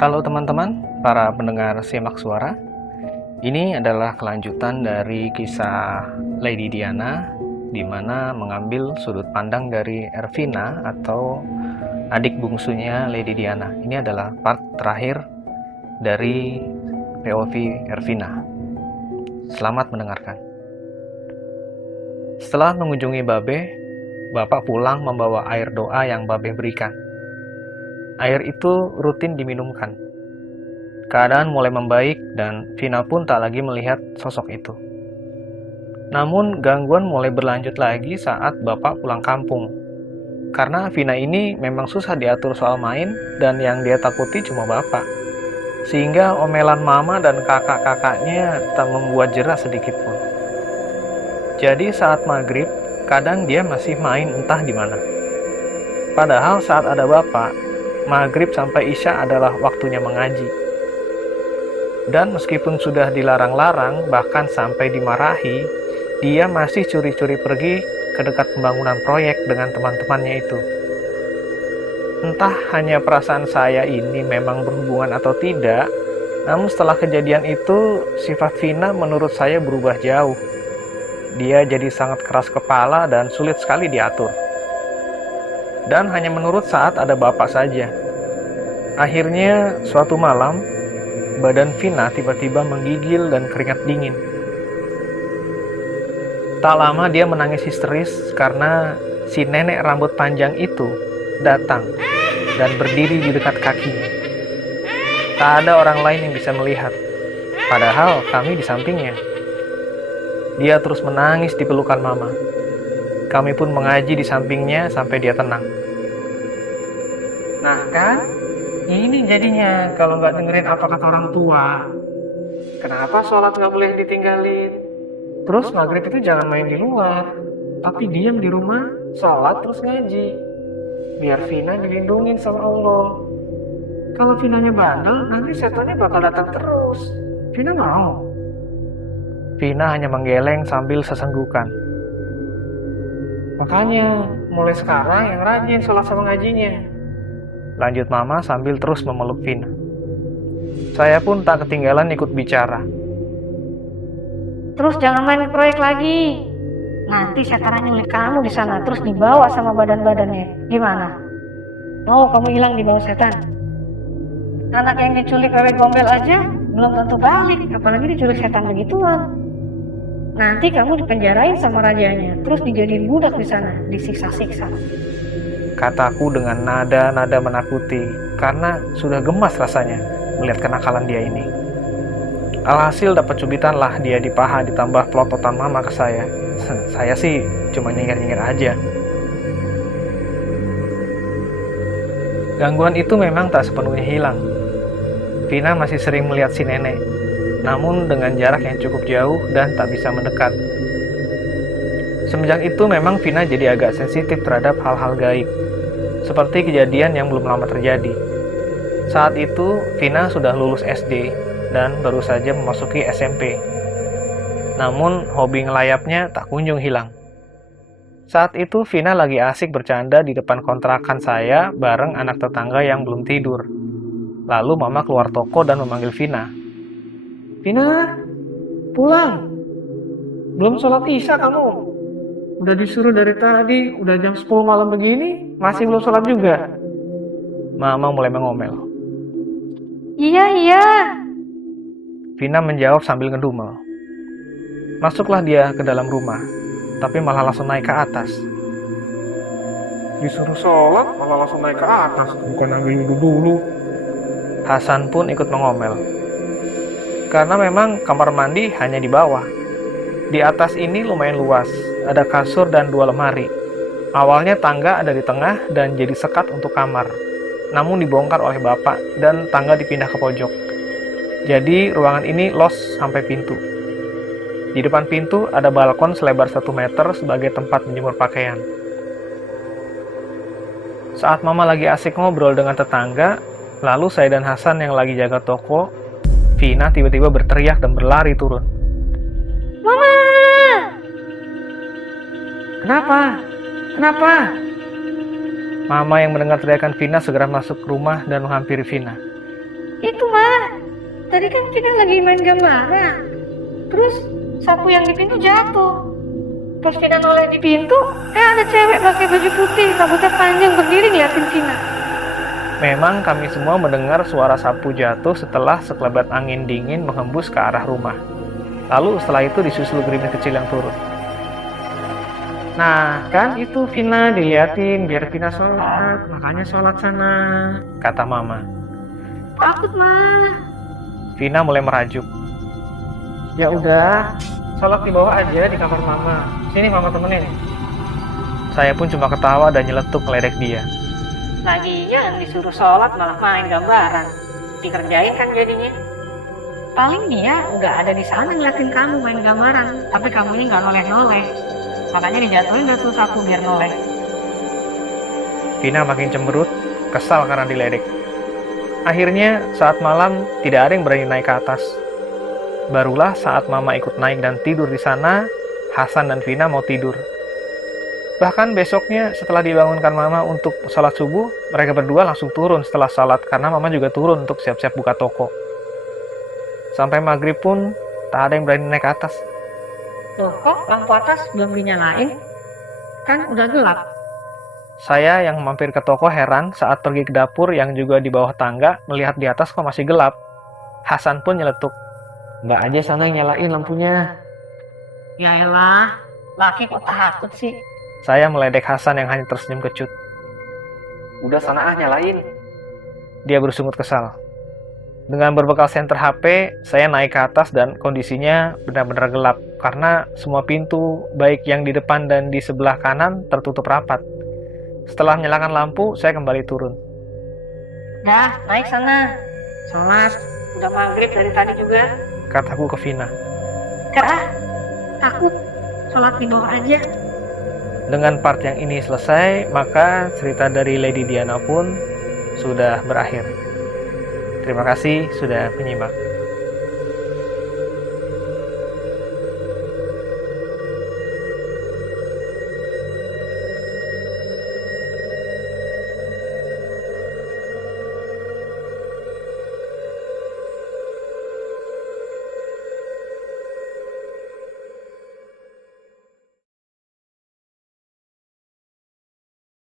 Halo teman-teman, para pendengar Simak Suara. Ini adalah kelanjutan dari kisah Lady Diana, di mana mengambil sudut pandang dari Ervina atau adik bungsunya Lady Diana. Ini adalah part terakhir dari POV Ervina. Selamat mendengarkan. Setelah mengunjungi Babe, Bapak pulang membawa air doa yang Babe berikan. Air itu rutin diminumkan. Keadaan mulai membaik dan Vina pun tak lagi melihat sosok itu. Namun gangguan mulai berlanjut lagi saat Bapak pulang kampung. Karena Vina ini memang susah diatur soal main dan yang dia takuti cuma Bapak. Sehingga omelan mama dan kakak-kakaknya tak membuat jerah sedikit pun. Jadi saat maghrib, kadang dia masih main entah di mana. Padahal saat ada Bapak, maghrib sampai isya adalah waktunya mengaji. Dan meskipun sudah dilarang-larang, bahkan sampai dimarahi, dia masih curi-curi pergi ke dekat pembangunan proyek dengan teman-temannya itu. Entah hanya perasaan saya ini memang berhubungan atau tidak, namun setelah kejadian itu, sifat Vina menurut saya berubah jauh. Dia jadi sangat keras kepala dan sulit sekali diatur. Dan hanya menurut saat ada Bapak saja. Akhirnya, suatu malam, badan Vina tiba-tiba menggigil dan keringat dingin. Tak lama dia menangis histeris karena si nenek rambut panjang itu datang dan berdiri di dekat kakinya. Tak ada orang lain yang bisa melihat, padahal kami di sampingnya. Dia terus menangis di pelukan mama. Kami pun mengaji di sampingnya sampai dia tenang. Nah kan, ini jadinya kalau nggak dengerin apa kata orang tua. Kenapa sholat nggak boleh ditinggalin? Terus maghrib itu jangan main di luar, tapi diam di rumah, sholat terus ngaji. Biar Vina dilindungin sama Allah. Kalau Vinanya bandel, nanti setannya bakal datang terus. Vina mau? Vina hanya menggeleng sambil sesenggukan. Makanya, mulai sekarang yang rajin sholat sama ngajinya. Lanjut mama sambil terus memeluk Vina. Saya pun tak ketinggalan ikut bicara. Terus jangan main proyek lagi. Nanti setan nyulik kamu di sana, terus dibawa sama badan-badannya. Gimana? Mau kamu hilang di bawah setan? Anak yang diculik oleh gombel aja belum tentu balik, apalagi diculik setan begituan. Nanti kamu dipenjarain sama rajanya, terus dijadiin budak di sana, disiksa-siksa. Kataku dengan nada-nada menakuti, karena sudah gemas rasanya melihat kenakalan dia ini. Alhasil dapat cubitan lah dia di paha ditambah pelototan mama ke saya. Saya sih cuma nyengir-nyengir aja. Gangguan itu memang tak sepenuhnya hilang. Vina masih sering melihat si nenek, namun dengan jarak yang cukup jauh dan tak bisa mendekat. Semenjak itu memang Vina jadi agak sensitif terhadap hal-hal gaib, seperti kejadian yang belum lama terjadi. Saat itu, Vina sudah lulus SD dan baru saja memasuki SMP. Namun, hobi ngelayapnya tak kunjung hilang. Saat itu, Vina lagi asik bercanda di depan kontrakan saya bareng anak tetangga yang belum tidur. Lalu mama keluar toko dan memanggil Vina. Vina, pulang. Belum sholat isya kamu. Udah disuruh dari tadi, udah jam 10 malam begini, masih belum sholat juga. Mama mulai mengomel. Iya. Vina menjawab sambil ngedumel. Masuklah dia ke dalam rumah, tapi malah langsung naik ke atas. Disuruh sholat, malah langsung naik ke atas, bukan ambil wudhu dulu. Hasan pun ikut mengomel. Karena memang kamar mandi hanya di bawah. Di atas ini lumayan luas, ada kasur dan 2 lemari. Awalnya tangga ada di tengah dan jadi sekat untuk kamar. Namun dibongkar oleh bapak dan tangga dipindah ke pojok. Jadi ruangan ini los sampai pintu. Di depan pintu ada balkon selebar 1 meter sebagai tempat menjemur pakaian. Saat mama lagi asik ngobrol dengan tetangga, lalu saya dan Hasan yang lagi jaga toko, Vina tiba-tiba berteriak dan berlari turun. Mama! Kenapa? Mama yang mendengar teriakan Vina segera masuk ke rumah dan menghampiri Vina. Itu mah, tadi kan kita lagi main gambaran. Terus sapu yang di pintu jatuh. Pas Vina noleh di pintu, ada cewek pakai baju putih, rambutnya panjang berdiri ngeliatin Vina. Memang kami semua mendengar suara sapu jatuh setelah sekelebat angin dingin menghembus ke arah rumah. Lalu setelah itu disusul gerimis kecil yang turun. Nah, kan itu Vina diliatin biar Vina sholat, makanya sholat sana, kata Mama. Takut mah. Vina mulai merajuk. Ya udah, sholat di bawah aja di kamar Mama. Sini Mama temenin. Saya pun cuma ketawa dan nyeletuk meledek dia. Lagian disuruh sholat malah main gambaran. Dikerjain kan jadinya. Paling dia nggak ada di sana ngeliatin kamu main gambaran, tapi kamu ini nggak noleh-noleh. Makanya dijatuhin tuh sapu biar noleh. Vina makin cemberut, kesal karena diledek. Akhirnya saat malam tidak ada yang berani naik ke atas. Barulah saat Mama ikut naik dan tidur di sana, Hasan dan Vina mau tidur. Bahkan besoknya setelah dibangunkan Mama untuk sholat subuh, mereka berdua langsung turun setelah sholat karena Mama juga turun untuk siap-siap buka toko. Sampai maghrib pun tak ada yang berani naik ke atas. Loh kok lampu atas belum dinyalain? Kan udah gelap. Saya yang mampir ke toko heran saat pergi ke dapur yang juga di bawah tangga melihat di atas kok masih gelap. Hasan pun nyeletuk. Mbak aja sana yang nyalain lampunya. Ya elah, laki kok takut sih. Saya meledek Hasan yang hanya tersenyum kecut. Udah sana nyalain. Dia bersungut kesal. Dengan berbekal senter HP, saya naik ke atas dan kondisinya benar-benar gelap karena semua pintu, baik yang di depan dan di sebelah kanan, tertutup rapat. Setelah menyalakan lampu, saya kembali turun. Dah, naik sana. Sholat, udah maghrib dari tadi juga. Kataku ke Vina. Takut. Sholat di bawah aja. Dengan part yang ini selesai, maka cerita dari Lady Diana pun sudah berakhir. Terima kasih sudah menyimak.